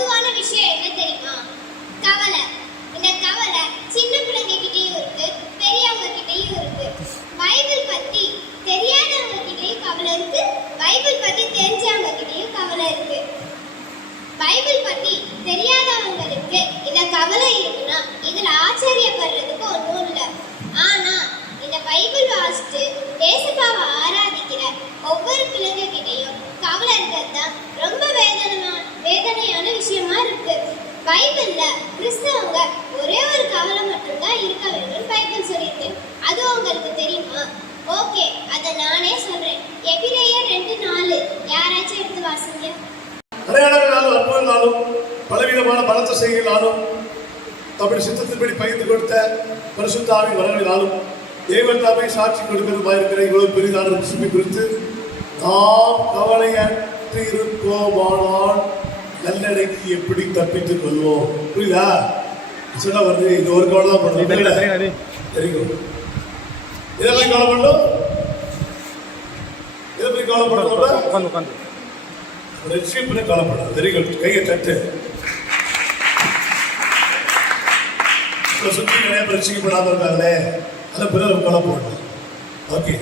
பொதுவான விஷயம் என்ன தெரியுமா? கவலை. இந்த கவலை சின்ன பிள்ளைங்க கிட்டயும் இருக்கு, பெரியவங்க கிட்டயும் இருக்கு. பைபிள் பத்தி தெரியாதவங்க கிட்டயும் கவலை இருக்கு, பைபிள் பத்தி தெரிஞ்சவங்க கிட்டயும் கவலை இருக்கு. பைபிள் பத்தி தெரியாதவங்களுக்கு இந்த கவலை இருக்குன்னா இதுல ஆச்சரியப்படுறதுக்கு ஒன்றும் இல்லை. ஆனா இந்த பைபிள் வாசித்து தேசப்பாவை ஆராதிக்கிற ஒவ்வொரு பிள்ளைங்க கிட்டையும் கவலை இருக்கிறது தான் ரொம்ப வேதனையான விஷயமா இருக்கு. பைபிள்ல கிறிஸ்தவங்க ஒரே ஒரு கவலை மட்டும்தான் இருக்க வேண்டும் பைபிள் சொல்லிட்டு. அது உங்களுக்கு தெரியுமா? ஓகே, அதை நானே சொல்றேன். எபிரேயர் 2:4 யாராச்சும் எடுத்து வாசிங்க. அடையாளங்களாலும் அற்புதங்களாலும் பலவிதமான பலத்த செய்திகளாலும் தமிழ் சித்தத்தின்படி பகிர்ந்து கொடுத்த பரிசுத்த ஆவியின் வரவினாலும் தேவன் தாமே சாட்சி கொடுக்கிறதுமா இருக்கிற இவ்வளவு பெரிதான விஷயத்தை குறித்து நாம் கவலையற்று இருப்போமானால் நல்லடைக்கு எப்படி தப்பித்துக் கொள்வோம்? புரியுதா? சொன்னா வருது. இது ஒரு கவலை தான் பண்ணும். தெரியும். இதை போய் கவலை பண்ணும். இதை போய் கவலை பண்ணுறோம். லட்சியம் கவலைப்படாது. தெரியும். கையை தட்டு. சுற்றி நிறைய பிரச்சனைப்படாமல் இருக்காங்களே, அதை பிறகு கவலை போடணும். ஓகே.